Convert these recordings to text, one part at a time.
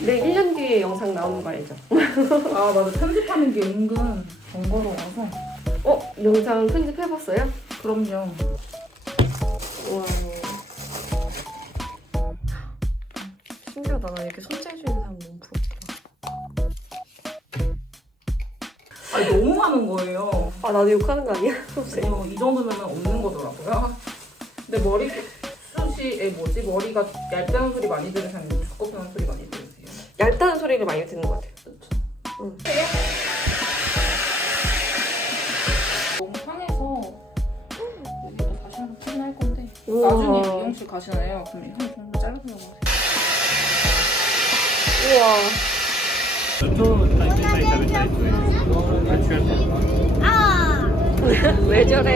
내 1년 뒤에 영상 나오는 거 알죠? 아 맞아, 편집하는 게 은근 번거로워서. 영상 편집해봤어요? 그럼요. 우와. 신기하다. 나 이렇게 손재주있는 사람 너무 부럽다. 아니 너무 많은 거예요. 아, 나도 욕하는 거 아니야? 이 정도면 없는 거더라고요. 근데 머리숱이 머리가 얇다는 소리 많이 들으세요? 아니면 두껍다는 소리 많이 들으세요? 얇다는 소리를 많이 듣는 것 같아요. 그렇죠. 응. 너무 상해서 여기다 다시 한번 클린할 건데 우와. 나중에 미용실 가시나요? 그럼 한번 좀 잘라주려고 하세요. 우와. 왜 저래?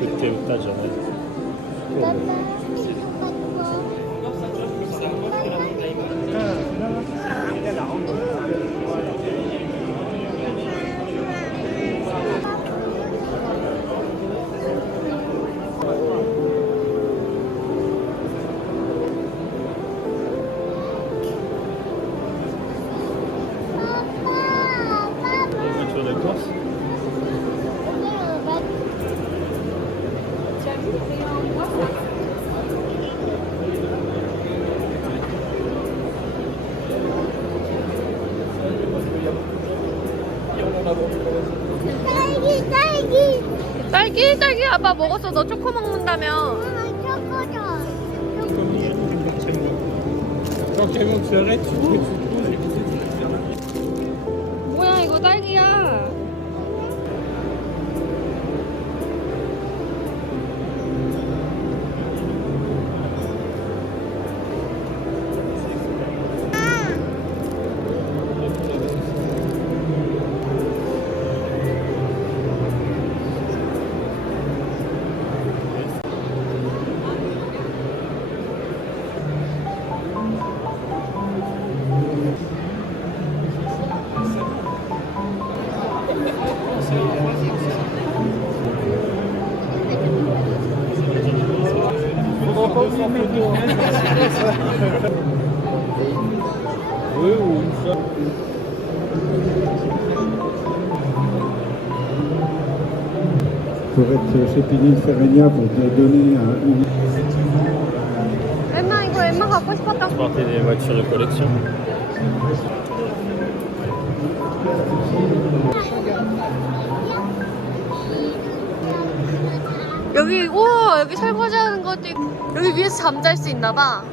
C'était au tas jamais. Les voitures de course. 딸기 아빠 먹었어. 너 초코 먹는다며. Quand Clément s'arrête, tu te 뭐야 이거 딸기야. Oui, ou une fois. Pour être chez Pininfarina pour te donner une... 엠마 이거 엠마 갖고 싶었다. Porter des voitures de collection. 여기 우와 여기 설거지하는 것도 여기 위에서 잠잘 수 있나봐.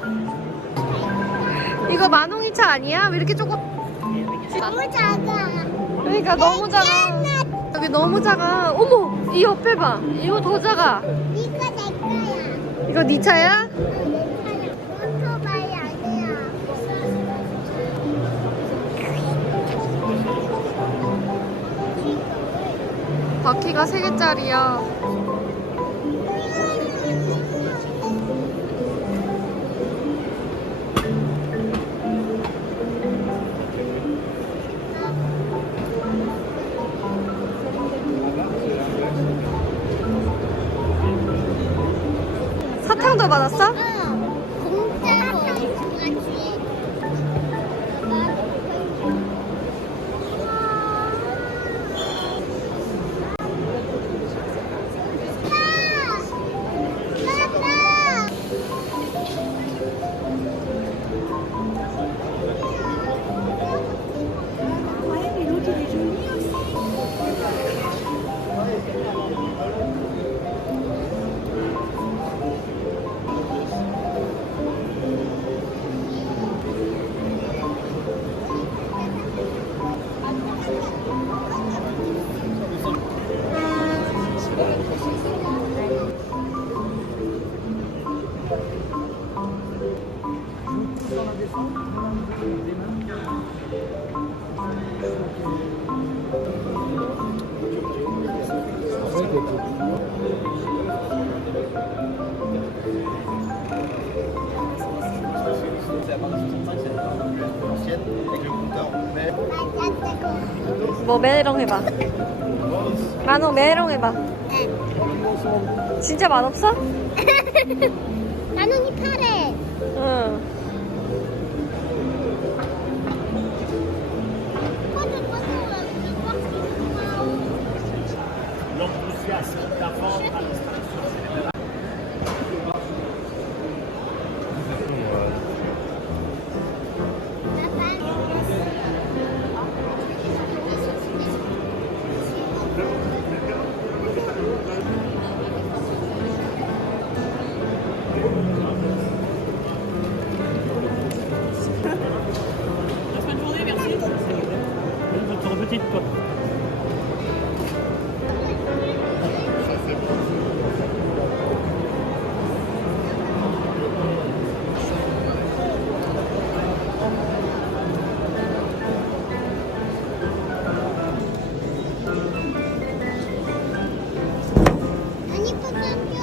이거 만홍이차 아니야? 왜 이렇게 조금 너무 작아. 그러니까 너무 작아. 여기 너무 작아. 어머 이 옆에 봐. 이거 더 작아. 이거 내 거야. 이거 네 차야? 내 차야. 오토바이 아니야. 바퀴가 3개짜리야. 사탕도 받았어? 공짜로 같이. 뭐 메롱 해봐. 만호 메롱 해봐. 진짜 맛없어? 나눈이 파래. 응. Votre petite pote. 아니 포장표.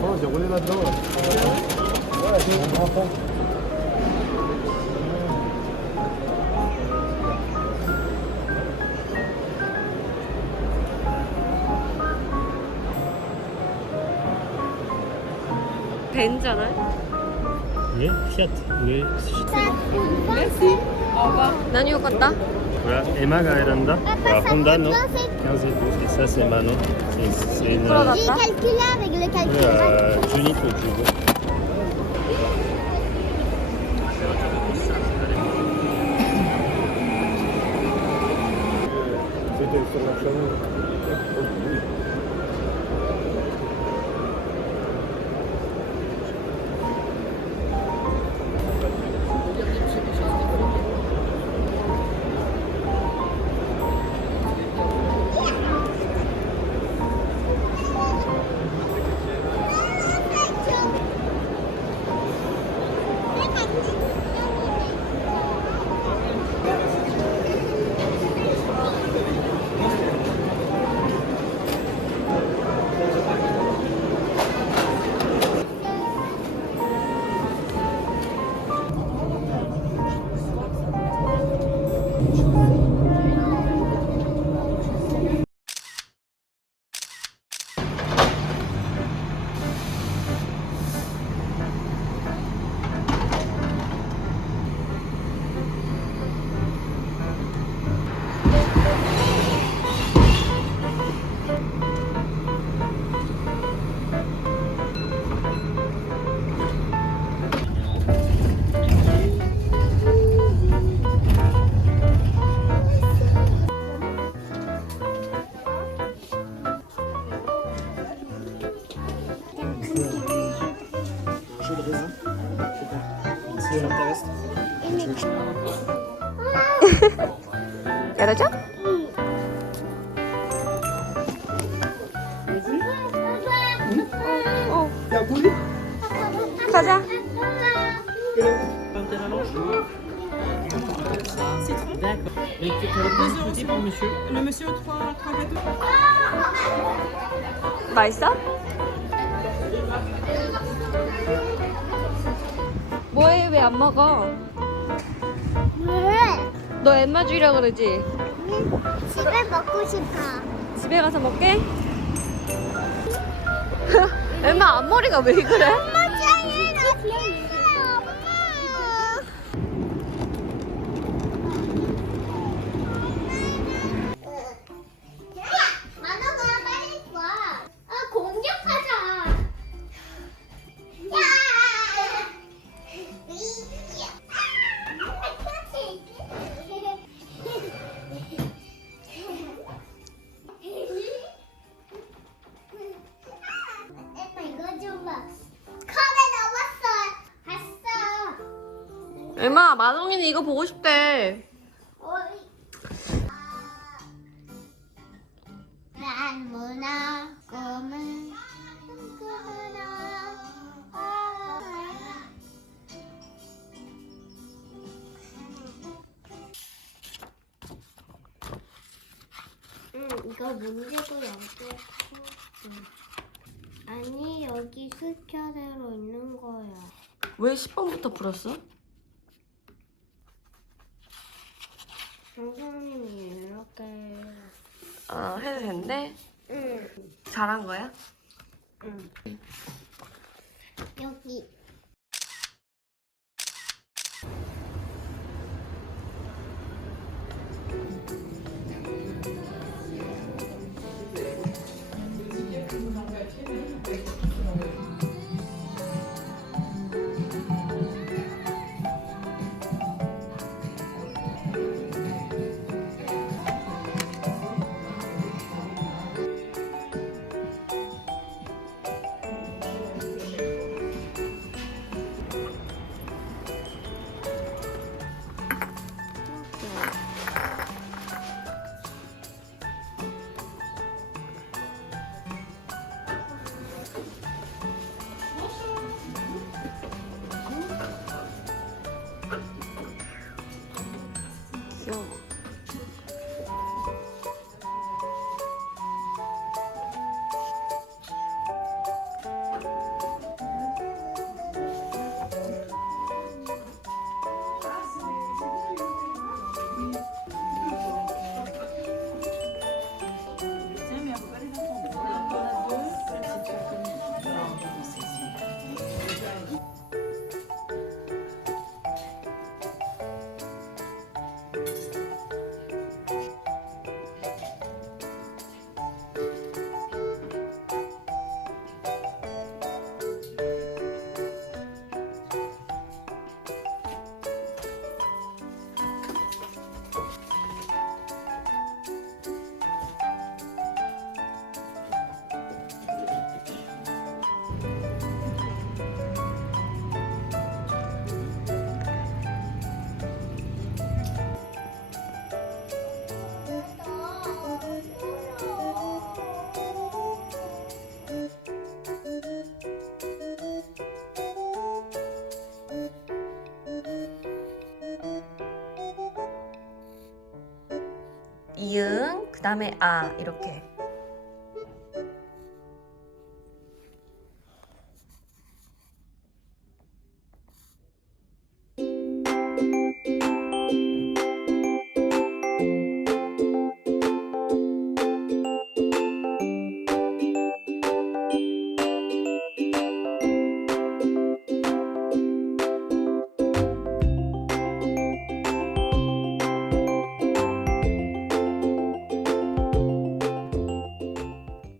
Oh, j'ai roulé là-dedans. Ouais, c'est un grand temps. 벤잖아. Oui, Fiat. Oui. 난 이거 같다. Voilà, Emma Gaëranda. Papa, ça Honda, fait non bien, c'est- 15 et 12. Et ça, c'est Manon. C'est une Voilà. J'ai calculé avec le calculateur. Junie au judo. C'était sur la chaîne. 열어줘? 어. 가자. Le monsieur 3 gâteaux. 맛있어? 뭐해? 왜 안 먹어? 왜? 너 엠마 주려고 그러지? 집에 먹고 싶어. 집에 가서 먹게? 엠마 앞머리가 왜 그래? 엄마 짜증나. 엄마. 만화가 빨리 와. 아 공격하자. 야. 엄마 이거 좀 봐. 컵에 넣었어. 봤어. 엠마 마동이는 이거 보고 싶대. 난 문화 꿈을 꿈꾸나. 응, 이거 문제도 여기. 응. 아니, 여기 숫자대로 있는 거야. 왜 10번부터 풀었어? 선생님이 이렇게. 해도 된대? 응. 잘한 거야? 응. 여기. 귀여워. 이응, 그 다음에 아 이렇게.